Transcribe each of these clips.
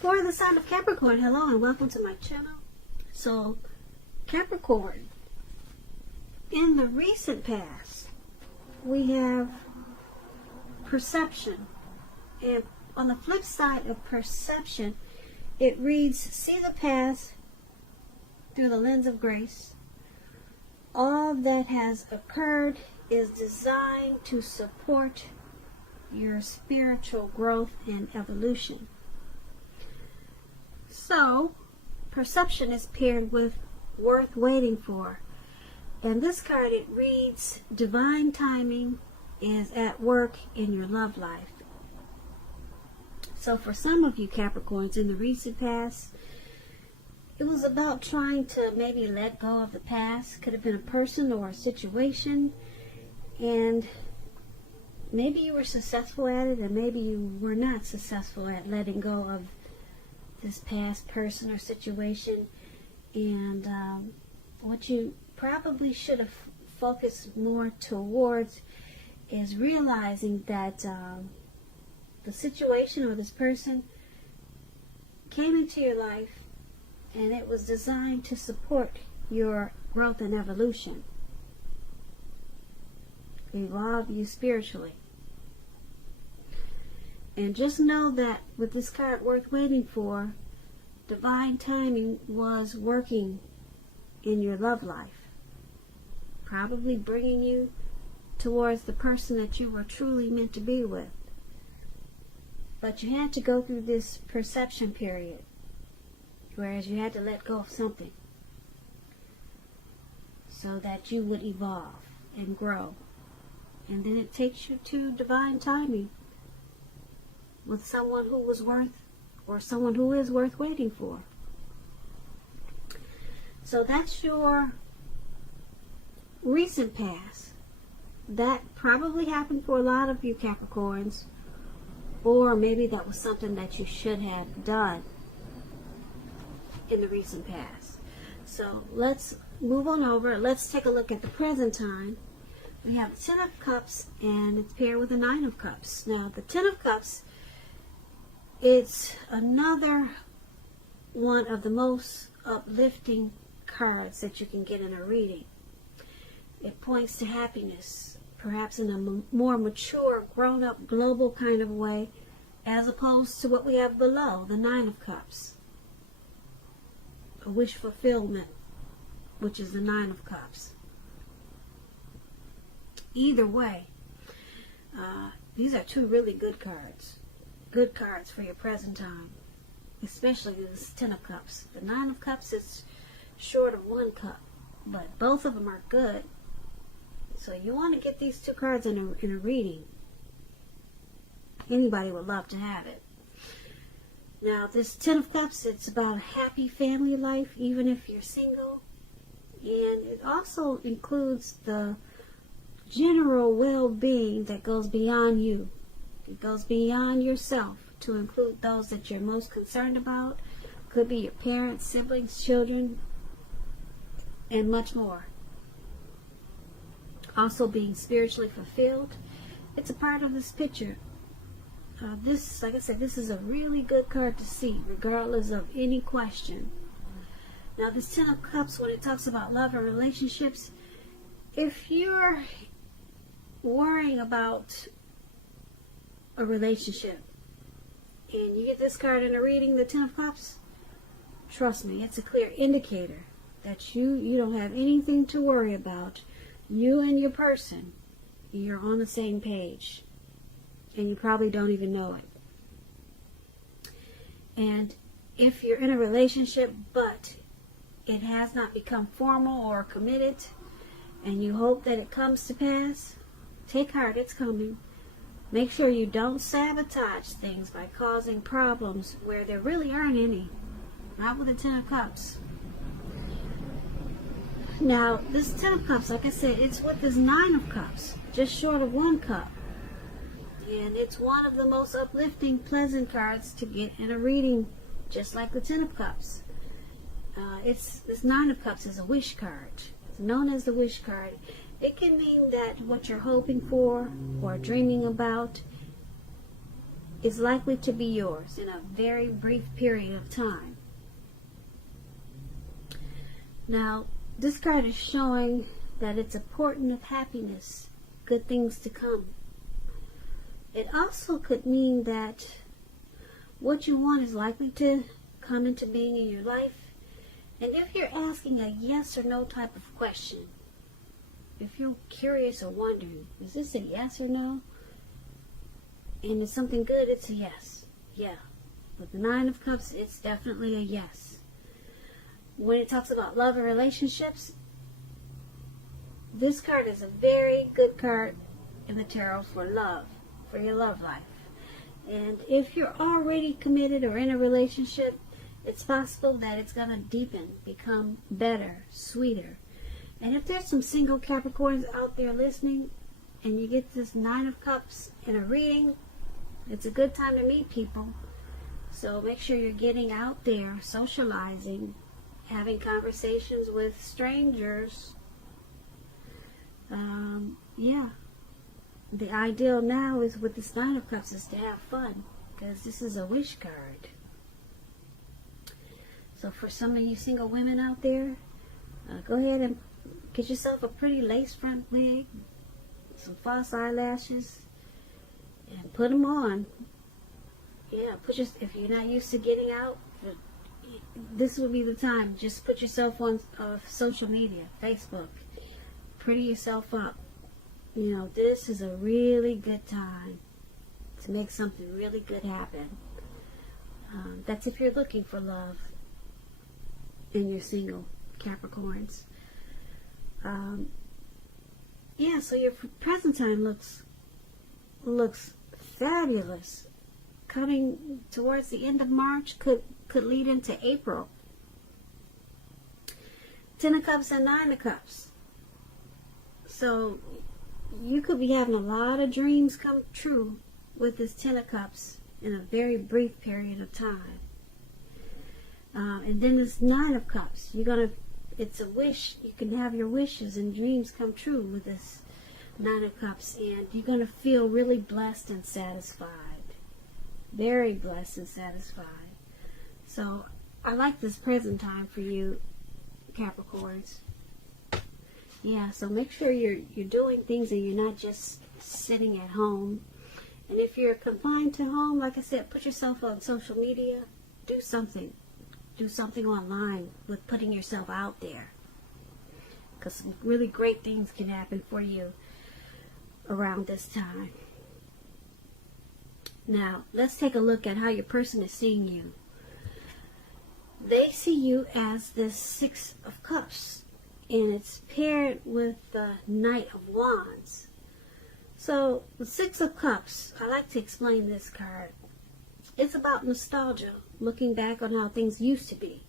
For the sign of Capricorn, hello and welcome to my channel. So, Capricorn, in the recent past, we have perception. And on the flip side of perception, it reads, see the past through the lens of grace. All that has occurred is designed to support your spiritual growth and evolution. So, perception is paired with worth waiting for. And this card, it reads, divine timing is at work in your love life. So for some of you Capricorns in the recent past, it was about trying to maybe let go of the past. Could have been a person or a situation. And maybe you were successful at it, and maybe you were not successful at letting go of this past person or situation. And what you probably should have focused more towards is realizing that the situation or this person came into your life and it was designed to support your growth and evolution, evolve you spiritually. And just know that with this card, worth waiting for, divine timing was working in your love life, probably bringing you towards the person that you were truly meant to be with. But you had to go through this perception period, whereas you had to let go of something so that you would evolve and grow. And then it takes you to divine timing with someone who was worth, or someone who is worth waiting for. So that's your recent past. That probably happened for a lot of you Capricorns, or maybe that was something that you should have done in the recent past. So let's move on over. Let's take a look at the present time. We have the Ten of Cups, and it's paired with the Nine of Cups. Now, the Ten of Cups, it's another one of the most uplifting cards that you can get in a reading. It points to happiness, perhaps in a more mature, grown-up, global kind of way, as opposed to what we have below, the Nine of Cups. A wish fulfillment, which is the Nine of Cups. Either way, these are two really good cards. Good cards for your present time, especially this Ten of Cups. The Nine of Cups is short of one cup, but both of them are good. So you want to get these two cards in a reading. Anybody would love to have it. Now, this Ten of Cups, it's about a happy family life, even if you're single. And it also includes the general well-being that goes beyond you. It goes beyond yourself to include those that you're most concerned about. Could be your parents, siblings, children, and much more. Also being spiritually fulfilled. It's a part of this picture. This, like I said, this is a really good card to see, regardless of any question. Now, this Ten of Cups, when it talks about love and relationships, if you're worrying about a relationship and you get this card in a reading, the Ten of Cups, trust me, it's a clear indicator that you don't have anything to worry about. You and your person, you're on the same page, and you probably don't even know it. And if you're in a relationship but it has not become formal or committed, and you hope that it comes to pass, take heart, it's coming. Make sure you don't sabotage things by causing problems where there really aren't any. Not with the Ten of Cups. Now, this Ten of Cups, like I said, it's with this Nine of Cups, just short of one cup. And it's one of the most uplifting, pleasant cards to get in a reading, just like the Ten of Cups. This Nine of Cups is a wish card. It's known as the wish card. It can mean that what you're hoping for or dreaming about is likely to be yours in a very brief period of time. Now, this card is showing that it's a portent of happiness, good things to come. It also could mean that what you want is likely to come into being in your life. And if you're asking a yes or no type of question, if you're curious or wondering, is this a yes or no? And it's something good, it's a yes. Yeah. With the Nine of Cups, it's definitely a yes. When it talks about love and relationships, this card is a very good card in the tarot for love, for your love life. And if you're already committed or in a relationship, it's possible that it's going to deepen, become better, sweeter. And if there's some single Capricorns out there listening, and you get this Nine of Cups in a reading, it's a good time to meet people. So make sure you're getting out there, socializing, having conversations with strangers. Yeah. The ideal now is with this Nine of Cups is to have fun, because this is a wish card. So for some of you single women out there, go ahead and get yourself a pretty lace front wig, some false eyelashes, and put them on. Yeah, if you're not used to getting out, this would be the time. Just put yourself on social media, Facebook. Pretty yourself up. You know, this is a really good time to make something really good happen. That's if you're looking for love and you're single, Capricorns. Yeah, so your present time looks fabulous. Coming towards the end of March could lead into April. 10 of Cups and 9 of Cups. So you could be having a lot of dreams come true with this 10 of Cups in a very brief period of time. And then this 9 of Cups. It's a wish. You can have your wishes and dreams come true with this 9 of Cups. And you're going to feel really blessed and satisfied. Very blessed and satisfied. So I like this present time for you, Capricorns. Yeah, so make sure you're doing things and you're not just sitting at home. And if you're confined to home, like I said, put yourself on social media. Do something. Do something online with putting yourself out there. Because some really great things can happen for you around this time. Now, let's take a look at how your person is seeing you. They see you as the 6 of Cups. And it's paired with the Knight of Wands. So, the 6 of Cups, I like to explain this card. It's about nostalgia, looking back on how things used to be.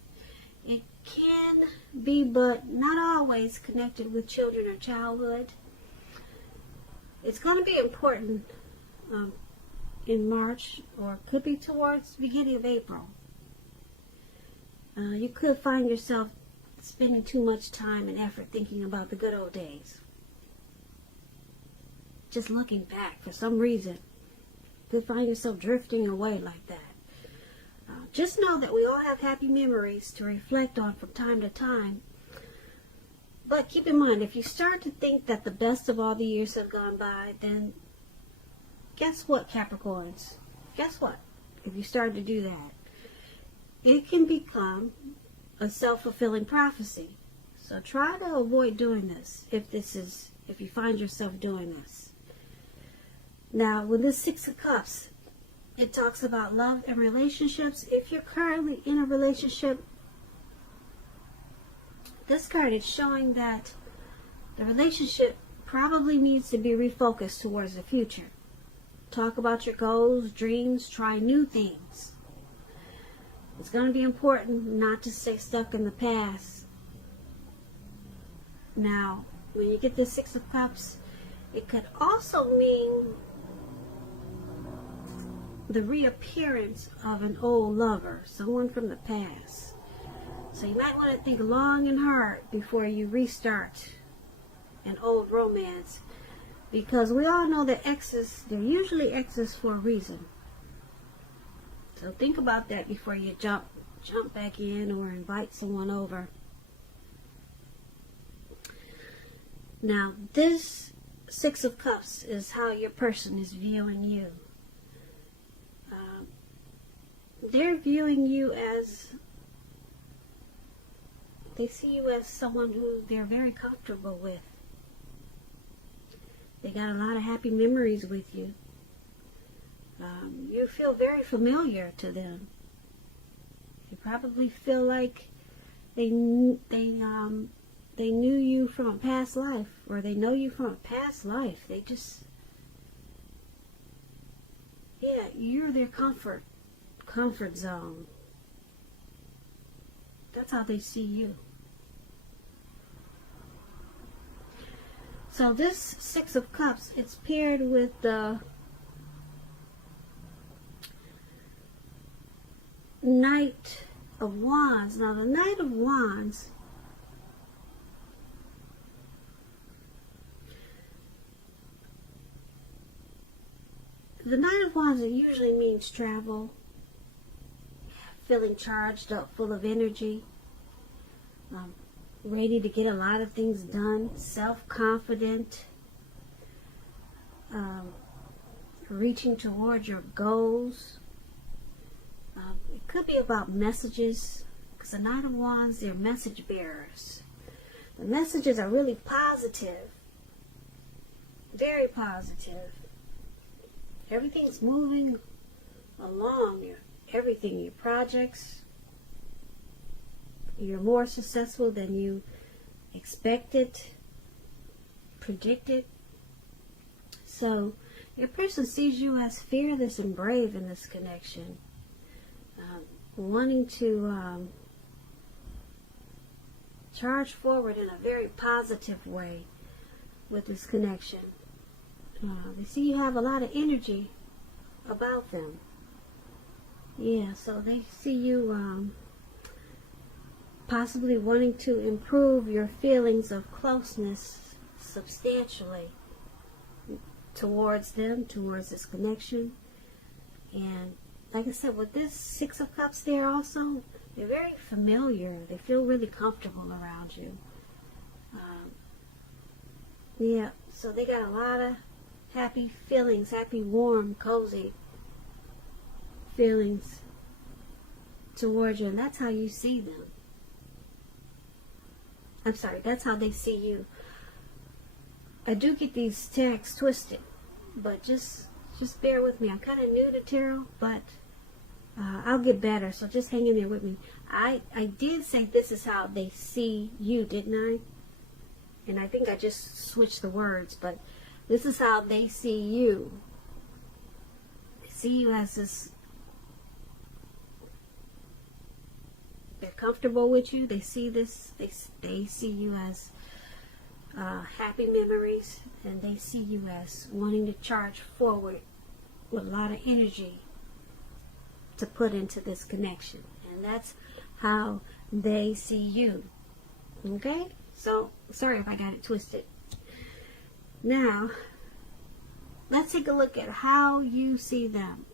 It can be, but not always, connected with children or childhood. It's going to be important in March, or could be towards the beginning of April. You could find yourself spending too much time and effort thinking about the good old days. Just looking back for some reason. You could find yourself drifting away like that. Just know that we all have happy memories to reflect on from time to time. But keep in mind, if you start to think that the best of all the years have gone by, then guess what, Capricorns? Guess what? If you start to do that, it can become a self-fulfilling prophecy. So try to avoid doing this if you find yourself doing this. Now, with this 6 of Cups, it talks about love and relationships. If you're currently in a relationship, this card is showing that the relationship probably needs to be refocused towards the future. Talk about your goals, dreams, try new things. It's going to be important not to stay stuck in the past. Now, when you get this 6 of Cups, it could also mean the reappearance of an old lover, someone from the past. So you might want to think long and hard before you restart an old romance, because we all know that exes, they're usually exes for a reason. So think about that before you jump back in or invite someone over. Now, this Six of Cups is how your person is viewing you. They're viewing you as, they see you as someone who they're very comfortable with. They got a lot of happy memories with you. You feel very familiar to them. You probably feel like they knew you from a past life, or they know you from a past life. They just, yeah, you're their comfort zone. That's how they see you. So this Six of Cups, it's paired with the Knight of Wands. Now the Knight of Wands, it usually means travel, feeling charged up, full of energy, ready to get a lot of things done, self-confident, reaching towards your goals. It could be about messages, because the Knight of Wands, they're message bearers. The messages are really positive, very positive. Everything's moving along. Your projects, you're more successful than you expected, predicted. So your person sees you as fearless and brave in this connection, wanting to charge forward in a very positive way with this connection. They see you have a lot of energy about them. Yeah, so they see you possibly wanting to improve your feelings of closeness substantially towards them, towards this connection. And like I said, with this Six of Cups there also, they're very familiar. They feel really comfortable around you. Yeah, so they got a lot of happy feelings, happy, warm, cozy feelings towards you, and that's how you see them. I'm sorry, that's how they see you. I do get these texts twisted, but just bear with me. I'm kind of new to tarot, but I'll get better, so just hang in there with me. I did say this is how they see you, didn't I? And I think I just switched the words, but this is how they see you. They see you as this, they're comfortable with you. They see this, they see you as happy memories, and they see you as wanting to charge forward with a lot of energy to put into this connection. And that's how they see you. Okay? So, sorry if I got it twisted. Now, let's take a look at how you see them.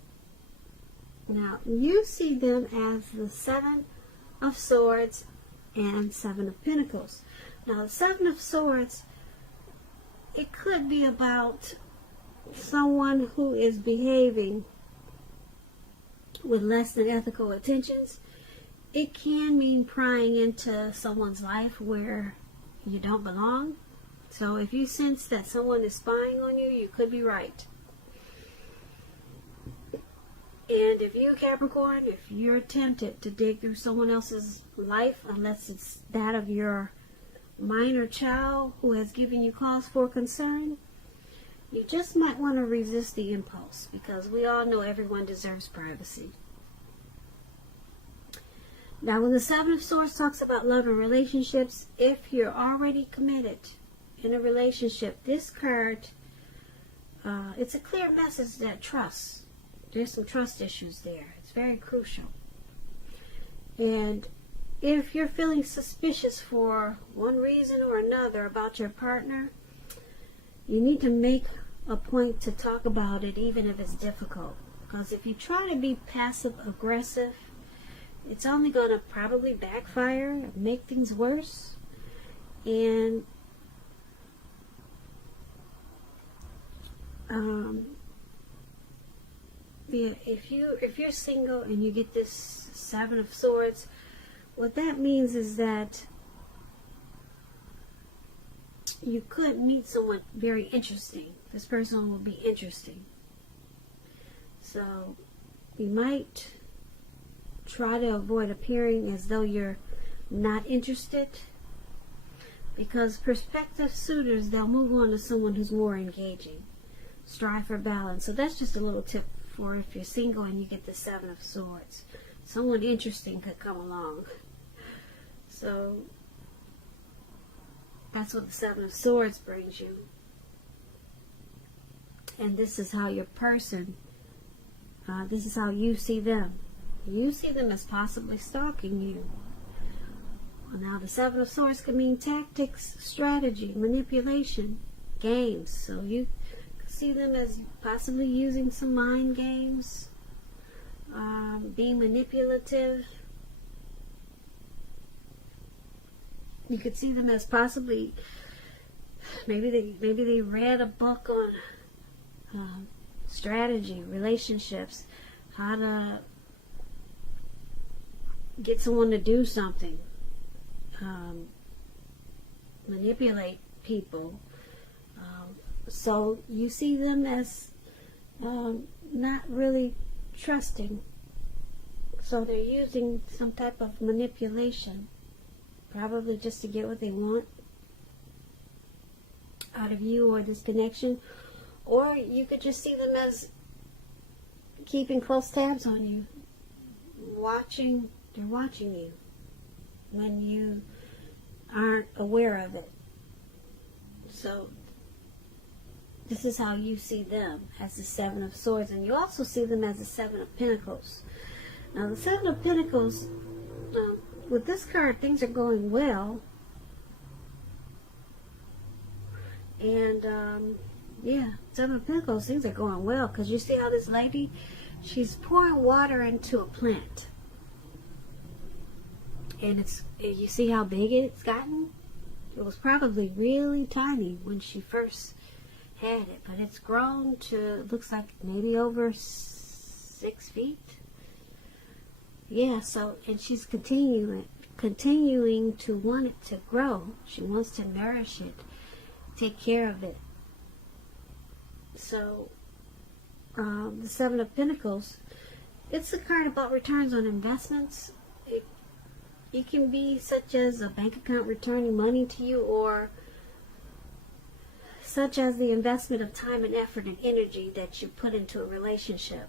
Now, you see them as the Seven of Swords and Seven of Pentacles. Now, the Seven of Swords, it could be about someone who is behaving with less than ethical intentions. It can mean prying into someone's life where you don't belong. So if you sense that someone is spying on you, you could be right. And if you, Capricorn, if you're tempted to dig through someone else's life, unless it's that of your minor child who has given you cause for concern, you just might want to resist the impulse, because we all know everyone deserves privacy. Now, when the Seven of Swords talks about love and relationships, if you're already committed in a relationship, this card, it's a clear message that trust. There's some trust issues there. It's very crucial. And if you're feeling suspicious for one reason or another about your partner, you need to make a point to talk about it, even if it's difficult. Because if you try to be passive aggressive, it's only going to probably backfire, make things worse. And yeah, if you're single and you get this Seven of Swords, what that means is that you could meet someone very interesting. This person will be interesting. So you might try to avoid appearing as though you're not interested, because prospective suitors, they'll move on to someone who's more engaging. Strive for balance. So that's just a little tip for if you're single and you get the Seven of Swords. Someone interesting could come along. So that's what the Seven of Swords brings you. And this is how your person, this is how you see them. You see them as possibly stalking you. Well, now the Seven of Swords can mean tactics, strategy, manipulation, games. So you can see them as possibly using some mind games, being manipulative. You could see them as possibly, maybe they read a book on strategy, relationships, how to get someone to do something, manipulate people. So you see them as not really trusting. So they're using some type of manipulation, probably just to get what they want out of you or this connection. Or you could just see them as keeping close tabs on you, they're watching you when you aren't aware of it. So this is how you see them, as the Seven of Swords. And you also see them as the Seven of Pentacles. Now the Seven of Pentacles, with this card, things are going well. And yeah, Seven of Pentacles, things are going well. Because you see how this lady, she's pouring water into a plant. And you see how big it's gotten? It was probably really tiny when she first had it, but it's grown to, looks like maybe over 6 feet. Yeah, so, and she's continuing to want it to grow. She wants to nourish it, take care of it. So, the Seven of Pentacles, it's a card about returns on investments. It can be such as a bank account returning money to you, or such as the investment of time and effort and energy that you put into a relationship.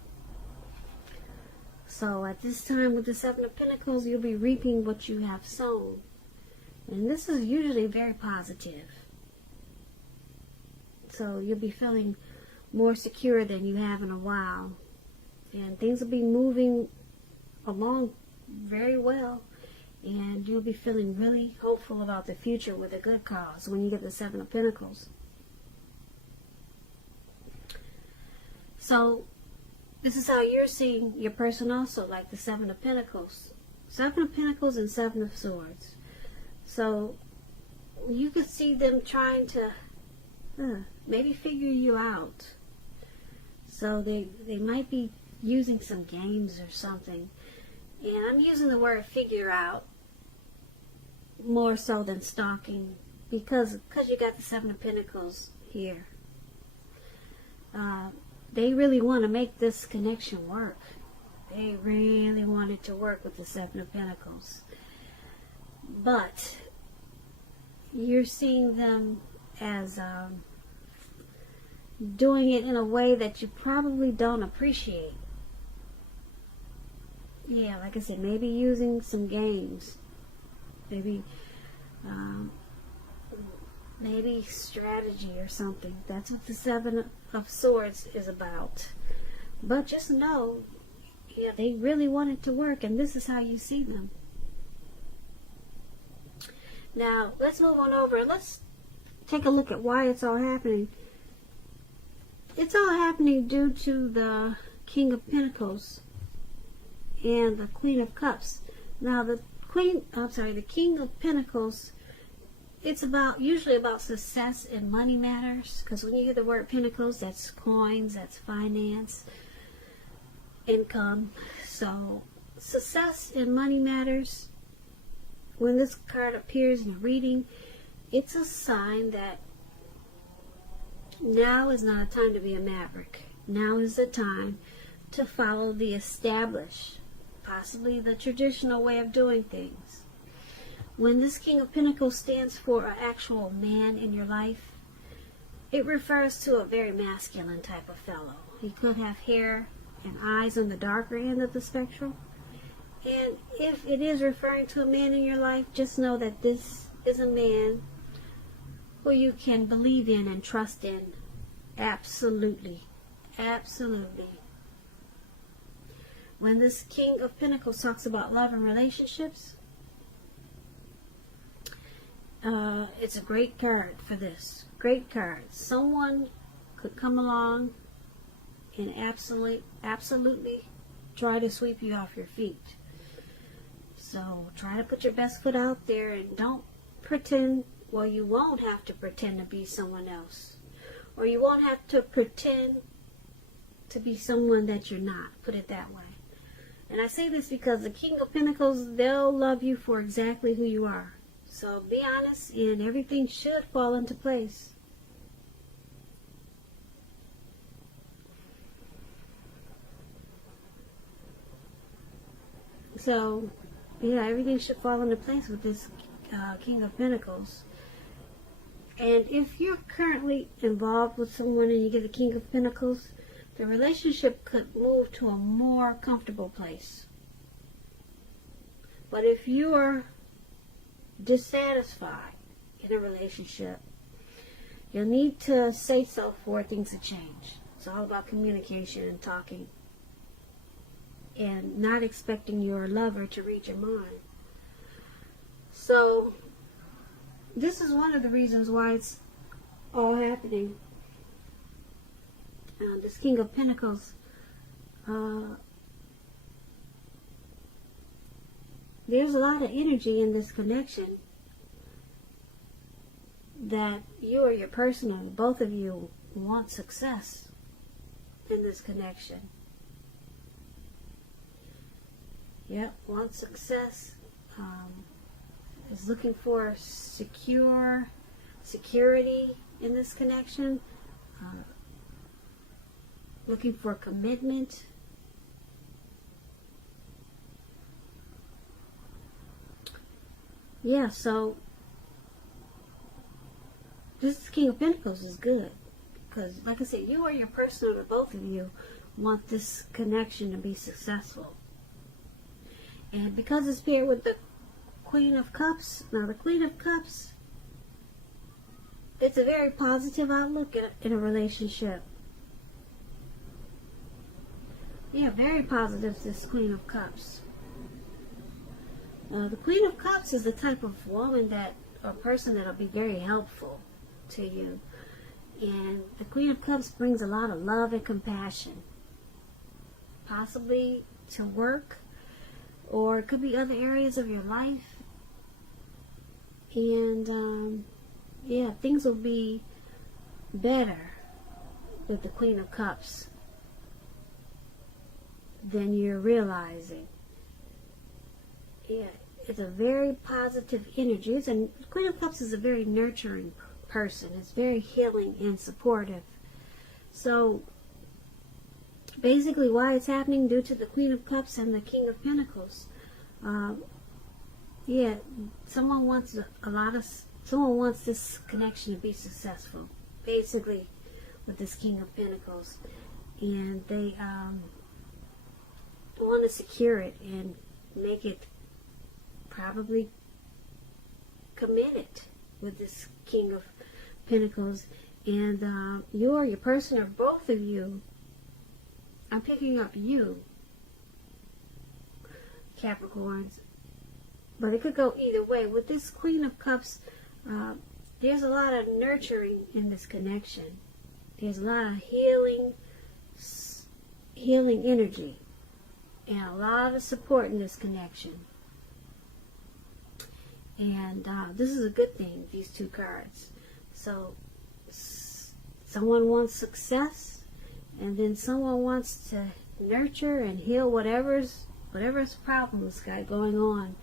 So at this time with the Seven of Pentacles, you'll be reaping what you have sown. And this is usually very positive. So you'll be feeling more secure than you have in a while. And things will be moving along very well. And you'll be feeling really hopeful about the future with a good cause when you get the Seven of Pentacles. So this is how you're seeing your person also, like the Seven of Pentacles. Seven of Pentacles and Seven of Swords. So you could see them trying to maybe figure you out. So they might be using some games or something. And I'm using the word figure out more so than stalking, because you got the Seven of Pentacles here. They really want to make this connection work. They really want it to work with the Seven of Pentacles. But you're seeing them as doing it in a way that you probably don't appreciate. Yeah, like I said, maybe using some games. Maybe strategy or something. That's what the Seven of Swords is about. But just know, yeah, they really want it to work, and this is how you see them. Now, let's move on over and let's take a look at why it's all happening. It's all happening due to the King of Pentacles and the Queen of Cups. Now the King of Pentacles, it's usually about success in money matters, because when you hear the word Pentacles, that's coins, that's finance, income. So success in money matters. When this card appears in a reading, it's a sign that now is not a time to be a maverick. Now is the time to follow the established, possibly the traditional way of doing things. When this King of Pentacles stands for an actual man in your life, it refers to a very masculine type of fellow. He could have hair and eyes on the darker end of the spectrum. And if it is referring to a man in your life, just know that this is a man who you can believe in and trust in. Absolutely. Absolutely. When this King of Pentacles talks about love and relationships, it's a great card for this. Great card. Someone could come along and absolutely try to sweep you off your feet. So try to put your best foot out there and don't pretend. Well, you won't have to pretend to be someone else. Or you won't have to pretend to be someone that you're not. Put it that way. And I say this because the King of Pentacles, they'll love you for exactly who you are. So be honest, and everything should fall into place. So, yeah, everything should fall into place with this King of Pentacles. And if you're currently involved with someone and you get the King of Pentacles, the relationship could move to a more comfortable place. But if you're dissatisfied in a relationship, you'll need to say so for things to change. It's all about communication and talking, and not expecting your lover to read your mind. So this is one of the reasons why it's all happening. This King of Pentacles, there's a lot of energy in this connection that you or your person, or both of you, want success in this connection. Yep, want success. Is looking for security in this connection. Looking for commitment. Yeah, so this King of Pentacles is good. Because, like I said, you or your person, or both of you, want this connection to be successful. And because it's paired with the Queen of Cups, now the Queen of Cups, it's a very positive outlook in a relationship. Yeah, very positive, this Queen of Cups. The Queen of Cups is the type of woman or person that'll be very helpful to you. And the Queen of Cups brings a lot of love and compassion. Possibly to work, or it could be other areas of your life. And, yeah, things will be better with the Queen of Cups than you're realizing. Yeah, it's a very positive energy. The Queen of Cups is a very nurturing person. It's very healing and supportive. So, basically why it's happening, due to the Queen of Cups and the King of Pentacles. Yeah, someone wants this connection to be successful, basically, with this King of Pentacles. And they want to secure it and make it probably committed with this King of Pentacles. And you or your person, or both of you, I'm picking up you, Capricorns, but it could go either way. With this Queen of Cups, there's a lot of nurturing in this connection. There's a lot of healing, healing energy and a lot of support in this connection. And this is a good thing, these two cards. So someone wants success, and then someone wants to nurture and heal whatever's problems got going on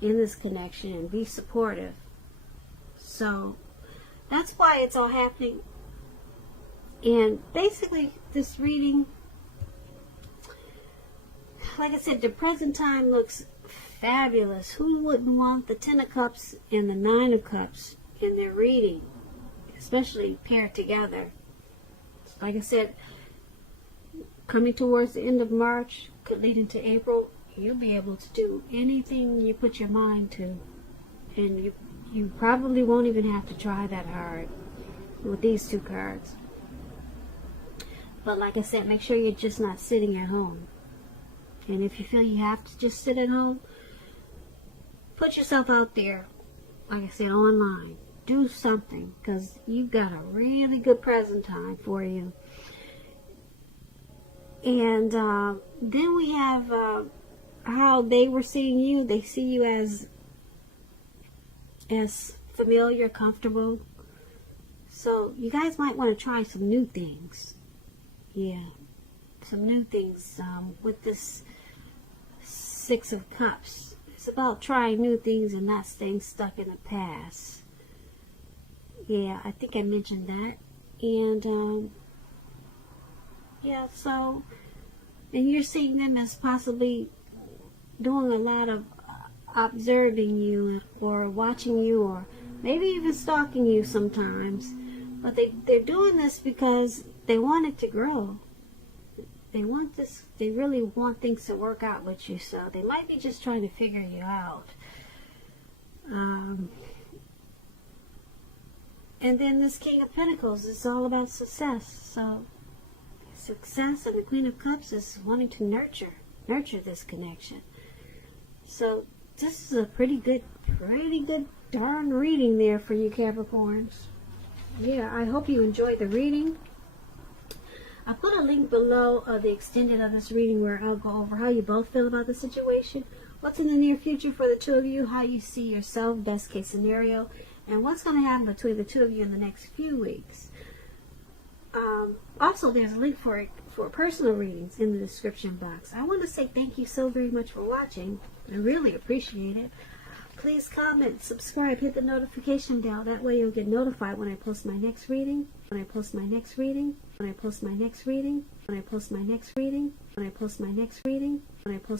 in this connection and be supportive. So that's why it's all happening. And basically this reading, like I said, the present time looks fabulous. Who wouldn't want the 10 of Cups and the 9 of Cups in their reading, especially paired together? Like I said, coming towards the end of March, could lead into April, you'll be able to do anything you put your mind to. And you probably won't even have to try that hard with these two cards. But like I said, make sure you're just not sitting at home. And if you feel you have to just sit at home, put yourself out there, like I said, online. Do something, because you've got a really good present time for you. And then we have how they were seeing you. They see you as familiar, comfortable. So you guys might want to try some new things. Yeah, some new things with this 6 of Cups. It's about trying new things and not staying stuck in the past. Yeah, I think I mentioned that. And yeah, so, and you're seeing them as possibly doing a lot of observing you or watching you, or maybe even stalking you sometimes. But they're doing this because they want it to grow. They want this, they really want things to work out with you, so they might be just trying to figure you out. And then this King of Pentacles is all about success. So success, and the Queen of Cups is wanting to nurture this connection. So this is a pretty good darn reading there for you Capricorns. Yeah, I hope you enjoyed the reading. I put a link below the extended of this reading where I'll go over how you both feel about the situation, what's in the near future for the two of you, how you see yourself, best case scenario, and what's going to happen between the two of you in the next few weeks. Also, there's a link for personal readings in the description box. I want to say thank you so very much for watching. I really appreciate it. Please comment, subscribe, hit the notification bell. That way you'll get notified when I post my next reading, when I post my next reading, when I post my next reading, when I post my next reading, when I post my next reading, when I post